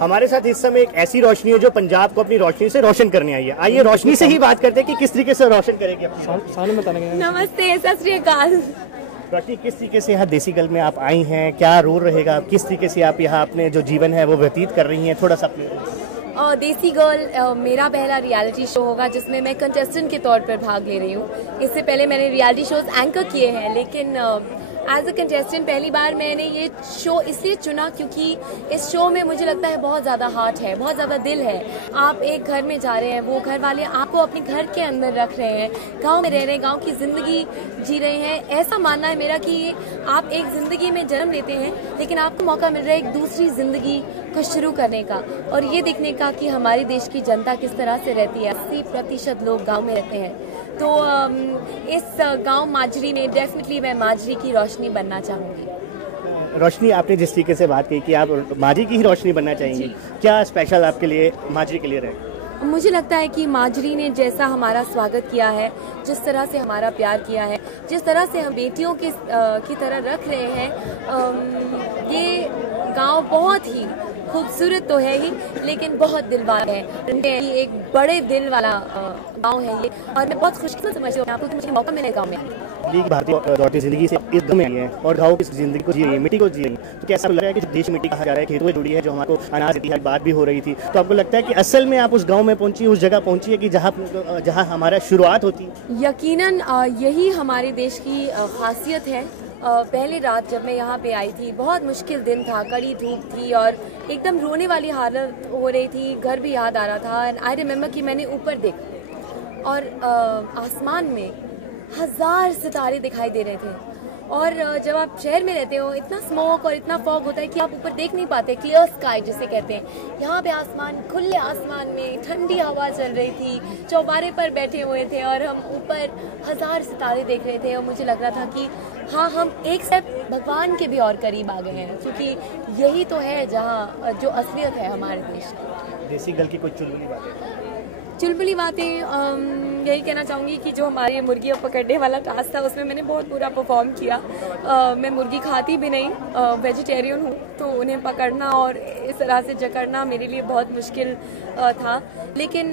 हमारे साथ इस समय एक ऐसी रोशनी है जो पंजाब को अपनी रोशनी से रोशन करने आई है। आइए रोशनी से ही बात करते हैं कि किस तरीके से रोशन करेगी। नमस्ते, सत श्री अकाल। रोशनी, किस तरीके से यहाँ देसी गर्ल में आप आई हैं, क्या रोल रहेगा, किस तरीके से आप यहाँ अपने जो जीवन है वो व्यतीत कर रही हैं, थोड़ा सा अपने। देसी गर्ल मेरा पहला रियलिटी शो होगा जिसमें मैं कंटेस्टेंट के तौर पर भाग ले रही हूँ। इससे पहले मैंने रियलिटी शोज एंकर किए हैं, लेकिन एज अ कंटेस्टेंट पहली बार मैंने ये शो इसलिए चुना क्योंकि इस शो में मुझे लगता है बहुत ज़्यादा हार्ट है, बहुत ज़्यादा दिल है। आप एक घर में जा रहे हैं, वो घर वाले आपको अपने घर के अंदर रख रहे हैं, गांव में रह रहे हैं, गांव की ज़िंदगी जी रहे हैं। ऐसा मानना है मेरा कि आप एक ज़िंदगी में जन्म लेते हैं लेकिन आपको मौका मिल रहा है एक दूसरी ज़िंदगी को शुरू करने का और ये देखने का कि हमारे देश की जनता किस तरह से रहती है। 80% लोग गाँव में रहते हैं, तो इस गांव माजरी में डेफिनेटली मैं माजरी की रोशनी बनना चाहूँगी। रोशनी, आपने जिस तरीके से बात की कि आप माजरी की ही रोशनी बनना चाहेंगी, क्या स्पेशल आपके लिए माजरी के लिए रहे? मुझे लगता है कि माजरी ने जैसा हमारा स्वागत किया है, जिस तरह से हमारा प्यार किया है, जिस तरह से हम बेटियों की तरह रख रहे हैं, ये गांव बहुत ही खूबसूरत तो है ही लेकिन बहुत दिल वाला है। एक बड़े दिल वाला गांव है ये और मैं बहुत खुशकिस्मत समझती हूँ आपको कि मुझे मौका मिले गांव में। भारतीय दौड़ती जिंदगी से इस गांव में आई है और गांव की जिंदगी को जी रही है, मिट्टी को जी रही है, तो कैसा लग रहा है कि देश मिट्टी कहा जा रहा है, खेतों में जुड़ी है, जो हमारे अनाज देती है, बात भी हो रही थी, तो आपको लगता है कि असल में आप उस गाँव में पहुंची, उस जगह पहुंची है कि जहाँ हमारा शुरुआत होती है? यकीनन यही हमारे देश की खासियत है। पहली रात जब मैं यहाँ पे आई थी, बहुत मुश्किल दिन था, कड़ी धूप थी और एकदम रोने वाली हालत हो रही थी, घर भी याद आ रहा था। एंड आई रिमेम्बर कि मैंने ऊपर देखा और आसमान में 1000 सितारे दिखाई दे रहे थे। और जब आप शहर में रहते हो, इतना स्मोक और इतना फॉग होता है कि आप ऊपर देख नहीं पाते, क्लियर स्काई जिसे कहते हैं। यहाँ पे आसमान, खुले आसमान में ठंडी हवा चल रही थी, चौबारे पर बैठे हुए थे और हम ऊपर 1000 सितारे देख रहे थे और मुझे लग रहा था कि हाँ, हम एक स्टेप भगवान के भी और करीब आ गए हैं, क्योंकि यही तो है जहाँ जो असलियत है हमारे देश की। देसी गर्ल की कोई चुलबुली बातें? चुलबुली बातें यही कहना चाहूँगी कि जो हमारे मुर्गियाँ पकड़ने वाला टास्क था उसमें मैंने बहुत बुरा परफॉर्म किया। मैं मुर्गी खाती भी नहीं, वेजिटेरियन हूँ, तो उन्हें पकड़ना और इस तरह से जकड़ना मेरे लिए बहुत मुश्किल था। लेकिन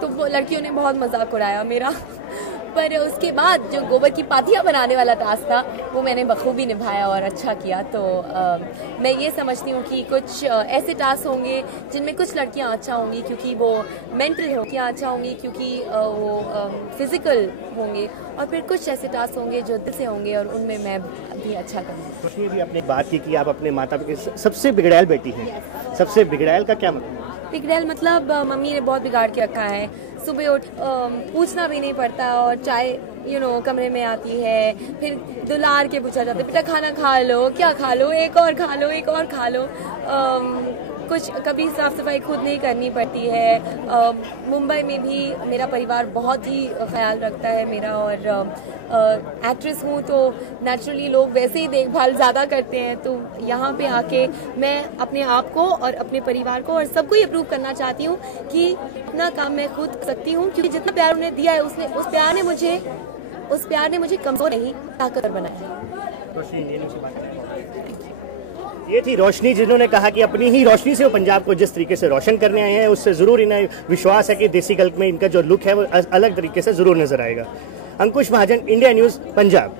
तो वो लड़कियों ने बहुत मजाक उड़ाया मेरा। पर उसके बाद जो गोबर की पाथियाँ बनाने वाला टास्क था वो मैंने बखूबी निभाया और अच्छा किया। तो मैं ये समझती हूँ कि कुछ ऐसे टास्क होंगे जिनमें कुछ लड़कियाँ अच्छा होंगी क्योंकि वो मेंटल लड़कियाँ अच्छा होंगी क्योंकि वो फिजिकल होंगे, और फिर कुछ ऐसे टास्क होंगे जो दिल से होंगे और उनमें मैं भी अच्छा करूँगी। उसमें भी आपने बात की कि आप अपने माता पिता की सबसे बिगड़ैल बेटी हैं। सबसे बिगड़ैल का क्या मतलब? बिगड़ैल मतलब मम्मी ने बहुत बिगाड़ के रखा है। सुबह उठ पूछना भी नहीं पड़ता और चाय कमरे में आती है, फिर दुलार के पूछा जाता है, बेटा खाना खा लो, क्या खा लो, एक और खा लो, एक और खा लो। कुछ कभी साफ सफाई खुद नहीं करनी पड़ती है। मुंबई में भी मेरा परिवार बहुत ही ख्याल रखता है मेरा, और एक्ट्रेस हूँ तो नेचुरली लोग वैसे ही देखभाल ज़्यादा करते हैं। तो यहाँ पे आके मैं अपने आप को और अपने परिवार को और सबको ये प्रूव करना चाहती हूँ कि अपना काम मैं खुद कर सकती हूँ, क्योंकि जितना प्यार उन्हें दिया है उस प्यार ने मुझे कमजोर नहीं, ताकतवर बनाया। ये थी रोशनी, जिन्होंने कहा कि अपनी ही रोशनी से वो पंजाब को जिस तरीके से रोशन करने आए हैं, उससे जरूर इन्हें विश्वास है कि देसी गर्ल में इनका जो लुक है वो अलग तरीके से जरूर नजर आएगा। अंकुश महाजन, इंडिया न्यूज़, पंजाब।